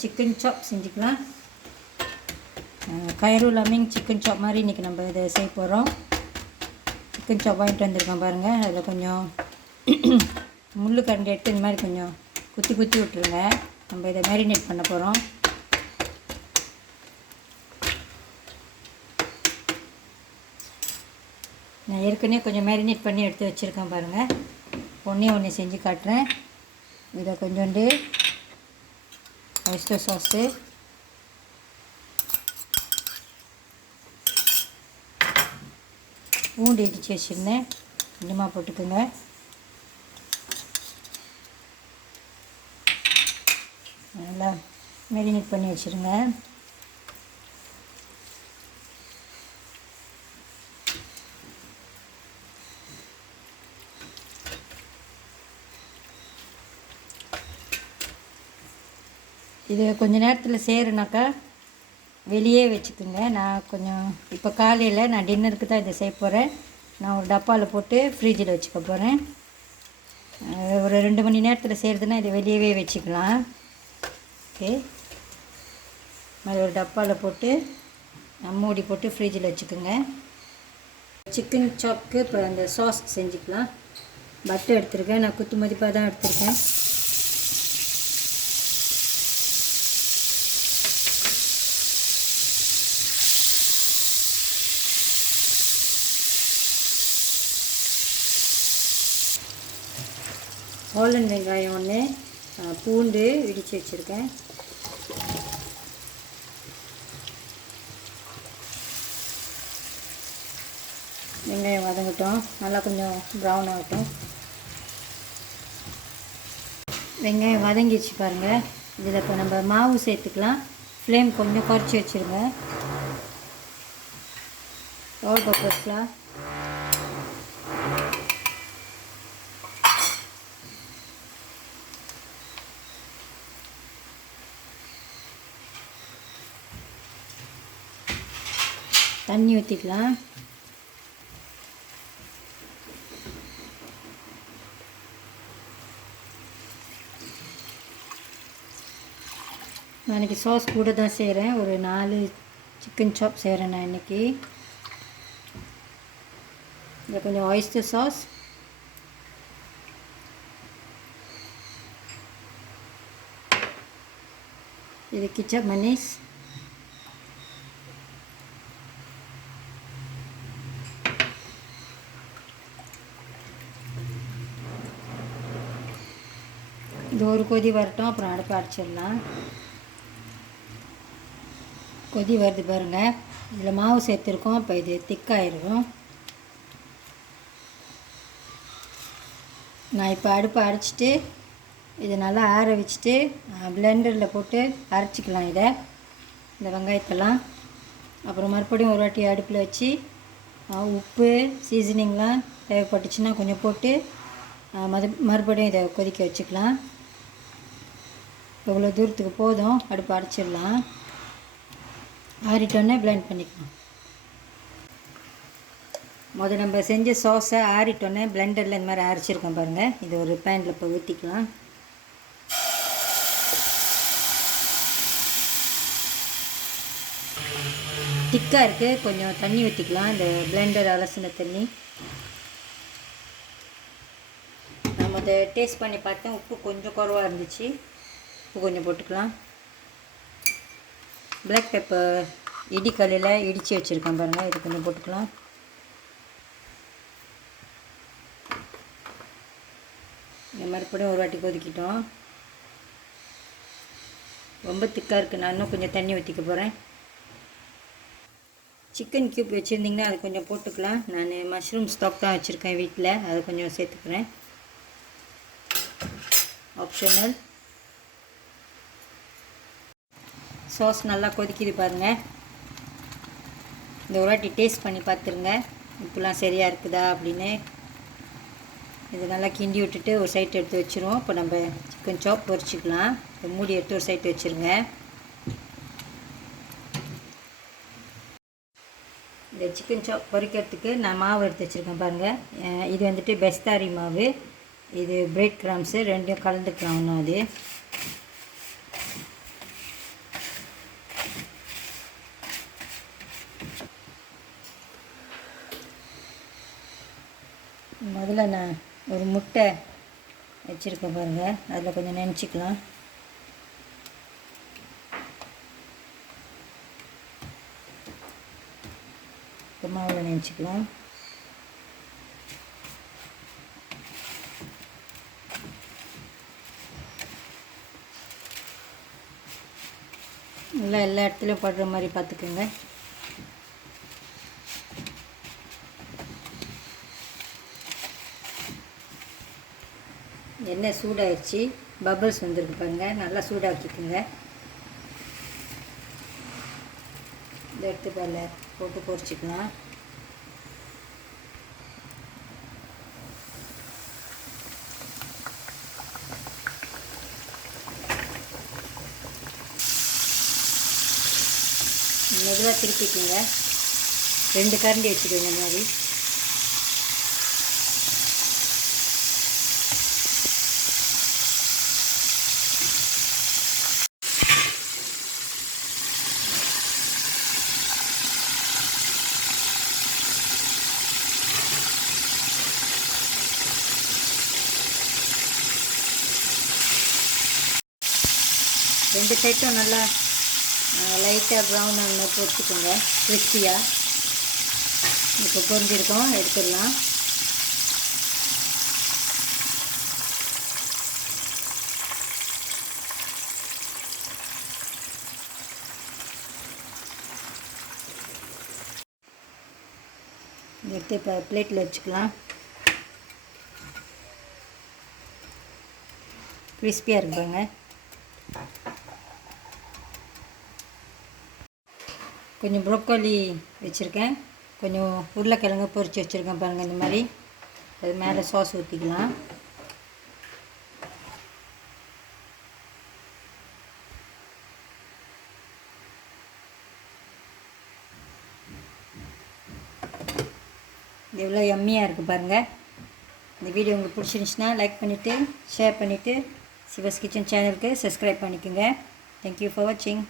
Chicken சாப் செஞ்சுக்கலாம். Cairo லம்மிங் chicken சாப் மாதிரி இன்றைக்கி நம்ம இதை செய்ய போகிறோம். சிக்கன் சாப் வாங்கிட்டு வந்திருக்கோம் பாருங்கள். அதில் கொஞ்சம் முள் கரண்டி எடுத்து இந்த மாதிரி கொஞ்சம் குத்தி குத்தி விட்டுருங்க. நம்ம இதை மேரினேட் பண்ண போகிறோம். நான் ஏற்கனவே கொஞ்சம் மேரினேட் பண்ணி எடுத்து வச்சுருக்கேன் பாருங்கள். ஒன்று செஞ்சு காட்டுறேன். இதை கொஞ்சோண்டு ஒயிஸ்டர் சாஸு, பூண்டு இடித்து வச்சுருந்தேன், கொஞ்சமாக போட்டுக்கோங்க. நல்லா மேரினேட் பண்ணி வச்சுருங்க. இது கொஞ்சம் நேரத்தில் செய்கிறனாக்கா வெளியே வச்சுக்கோங்க. நான் கொஞ்சம் இப்போ காலையில் நான் டின்னருக்கு தான் இதை செய்ய போகிறேன். நான் ஒரு டப்பாவில் போட்டு ஃப்ரிட்ஜில் வச்சுக்க போகிறேன். ஒரு 2 மணி நேரத்தில் செய்கிறதுனா இதை வெளியவே வச்சுக்கலாம். ஓகே, அது ஒரு டப்பாவில் போட்டு மூடி போட்டு ஃப்ரிட்ஜில் வச்சுக்கோங்க. சிக்கன் சாப்க்கு இப்போ அந்த சாஸ் செஞ்சுக்கலாம். பட்டர் எடுத்துருக்கேன். நான் குத்து மதிப்பாக தான் எடுத்துருக்கேன். ஹாலண்ட் வெங்காயம் ஒன்று, பூண்டு இடித்து வச்சுருக்கேன். வெங்காயம் வதங்கட்டும், நல்லா கொஞ்சம் ப்ரௌன் ஆகட்டும். வெங்காயம் வதங்கிடுச்சு பாருங்கள். இதில் இப்போ நம்ம மாவு சேர்த்துக்கலாம். ஃப்ளேம் கொஞ்சம் குறைச்சி வச்சுருங்க. ஆல் பர்பஸ்லாம் தண்ணி ஊற்றிக்கலாம். நான் இன்றைக்கி சாஸ் கூட தான் செய்கிறேன். ஒரு 4 சிக்கன் சாப் செய்கிறேன் நான் இன்றைக்கி. இதில் கொஞ்சம் ஒயிஸ்டர் சாஸ், இது கிச்சப் மனீஸ், இது ஒரு கொதி வரட்டும், அப்புறம் அடுப்பு அடிச்சிடலாம். கொதி வருது பாருங்கள். இதில் மாவு சேர்த்துருக்கோம். இப்போ இது திக்காயிருக்கும். நான் இப்போ அடுப்பை அடைச்சிட்டு இதை நல்லா ஆற வச்சுட்டு பிளெண்டரில் போட்டு அரைச்சிக்கலாம். இந்த வெங்காயத்தெல்லாம் அப்புறம் மறுபடியும் ஒரு வாட்டி அடுப்பில் வச்சு உப்பு சீசனிங்லாம் தேவைப்பட்டுச்சுன்னா கொஞ்சம் போட்டு மறுபடியும் இதை கொதிக்க வச்சுக்கலாம். இவ்வளோ தூரத்துக்கு போதும். அடுப்பு அடைச்சிடலாம். ஆறிட்டோன்னே பிளெண்ட் பண்ணிக்கலாம். முதல்ல நம்ம செஞ்ச சாஸை ஆறிட்டோன்னே பிளெண்டரில் இந்த மாதிரி அரைச்சிருக்கோம் பாருங்கள். இது ஒரு பேனில் இப்போ ஊற்றிக்கலாம். திக்காக இருக்குது, கொஞ்சம் தண்ணி ஊற்றிக்கலாம். இந்த பிளெண்டர் அலசின தண்ணி. நம்ம அதை டேஸ்ட் பண்ணி பார்த்தேன். உப்பு கொஞ்சம் குறைவாக இருந்துச்சு. உப்பு கொஞ்சம் போட்டுக்கலாம். பிளாக் பெப்பர் இடிக்கல்லில் இடித்து வச்சுருக்கேன் பாருங்கள். இது கொஞ்சம் போட்டுக்கலாம். இந்த மறுபடியும் ஒரு வாட்டி கொதிக்கிட்டோம். ரொம்ப திக்காக இருக்குது. நான் இன்னும் கொஞ்சம் தண்ணி ஊற்றிக்க போகிறேன். சிக்கன் க்யூப் வச்சுருந்திங்கன்னா அது கொஞ்சம் போட்டுக்கலாம். நான் மஷ்ரூம் ஸ்டாக் தான் வச்சுருக்கேன் வீட்டில், அதை கொஞ்சம் சேர்த்துக்கிறேன். ஆப்ஷனல். சாஸ் நல்லா கொதிக்குது பாருங்கள். இந்த ஒரு வாட்டி டேஸ்ட் பண்ணி பார்த்துருங்க, இப்போலாம் சரியாக இருக்குதா அப்படின்னு. இது நல்லா கிண்டி விட்டுட்டு ஒரு சைட் எடுத்து வச்சுருவோம். இப்போ நம்ம சிக்கன் சாப் பொரிச்சிக்கலாம். இப்போ மூடி எடுத்து ஒரு சைட் வச்சுருங்க. இந்த சிக்கன் சாப் பொரிக்கிறதுக்கு நான் மாவு எடுத்து வச்சுருக்கேன் பாருங்கள். இது வந்துட்டு பெஸ்தாரி மாவு, இது பிரெட் கிராம்ஸு, ரெண்டையும் கலந்துக்கலாம். ஒன்றும் அது முதல்ல நான் ஒரு முட்டை வச்சுருக்கேன் பாருங்கள், அதில் கொஞ்சம் நினச்சிக்கலாம். மாவில் நினச்சிக்கலாம். நல்லா எல்லா இடத்துலையும் படுற மாதிரி பார்த்துக்குங்க. எண்ணெய் சூடாகிடுச்சு, பபிள்ஸ் வந்துருக்கு பாருங்கள், நல்லா சூடாக்கிக்குங்க. இந்த எடுத்து பாருங்க போட்டு பொரிச்சிக்கலாம். மெதுவாக திருப்பிக்குங்க. 2 கரண்டி வச்சுக்கோங்க. இந்த மாதிரி ரெண்டு சைட்டும் நல்லா லைட்டாக ப்ரௌன் ஆன பொரிச்சுக்கோங்க, கிறிஸ்பியாக. இப்போ பொரிஞ்சிருக்கோம், எடுத்துடலாம். எடுத்து இப்போ பிளேட்டில் வச்சுக்கலாம். கிறிஸ்பியாக இருக்குங்க. கொஞ்சம் ப்ரோக்கோலி வச்சுருக்கேன், கொஞ்சம் உருளைக்கிழங்கு பொரித்து வச்சுருக்கேன் பாருங்கள். இந்த மாதிரி அது மேலே சாஸ் ஊற்றிக்கலாம். இது எவ்வளோ யம்மியாக இருக்குது பாருங்கள். இந்த வீடியோ உங்களுக்கு பிடிச்சிருந்துச்சுன்னா லைக் பண்ணிவிட்டு ஷேர் பண்ணிவிட்டு சிவாஸ் கிச்சன் சேனலுக்கு சப்ஸ்கிரைப் பண்ணிக்கோங்க. தேங்க்யூ ஃபார் வாட்சிங்.